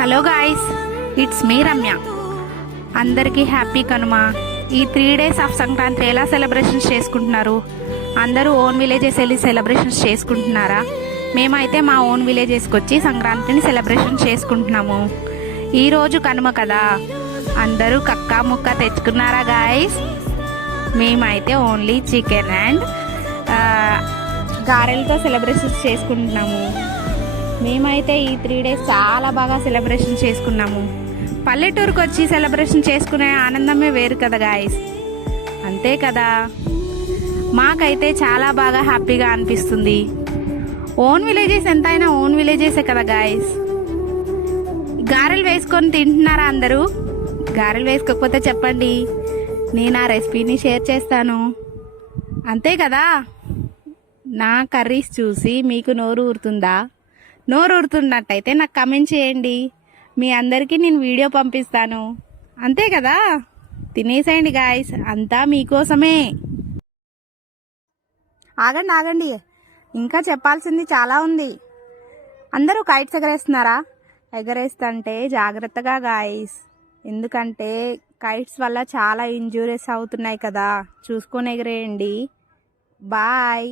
Hello guys, it's me Ramya. అందరికీ happy Kanuma. ఈ 3 days of Sankranti ఎలా సెలబ్రేషన్స్ చేసుకుంటున్నారు? అందరూ ఓన్ విలేజెస్ వెళ్ళి సెలబ్రేషన్స్ చేసుకుంటున్నారా? మేమైతే మా ఓన్ విలేజెస్కి వచ్చి సంక్రాంతిని సెలబ్రేషన్ చేసుకుంటున్నాము. ఈరోజు కనుమ కదా, అందరూ కక్క ముక్క తెచ్చుకున్నారా గాయ్స్? మేమైతే ఓన్లీ చికెన్ అండ్ గారెలతో సెలబ్రేషన్స్ చేసుకుంటున్నాము. మేమైతే ఈ 3 days చాలా బాగా సెలబ్రేషన్ చేసుకున్నాము. పల్లెటూరుకు వచ్చి సెలబ్రేషన్ చేసుకునే ఆనందమే వేరు కదా గాయస్, అంతే కదా. మాకైతే చాలా బాగా హ్యాపీగా అనిపిస్తుంది. ఓన్ విలేజెస్ ఎంతైనా ఓన్ విలేజెసే కదా గాయస్. గారెలు వేసుకొని తింటున్నారా అందరూ? గారెలు వేసుకోకపోతే చెప్పండి, నేను ఆ రెసిపీని షేర్ చేస్తాను, అంతే కదా. నా కర్రీస్ చూసి మీకు నోరు ఊరుతుందా? నోరు ఊరుతున్నట్టయితే నాకు కమెంట్ చేయండి, మీ అందరికీ నేను వీడియో పంపిస్తాను, అంతే కదా. తినేసేయండి గాయస్, అంతా మీకోసమే. ఆగండి ఆగండి, ఇంకా చెప్పాల్సింది చాలా ఉంది. అందరూ కైట్స్ ఎగరేస్తున్నారా? ఎగరేస్తుంటే జాగ్రత్తగా గాయస్, ఎందుకంటే కైట్స్ వల్ల చాలా ఇంజూరీస్ అవుతున్నాయి కదా, చూసుకొని ఎగరేయండి. బాయ్.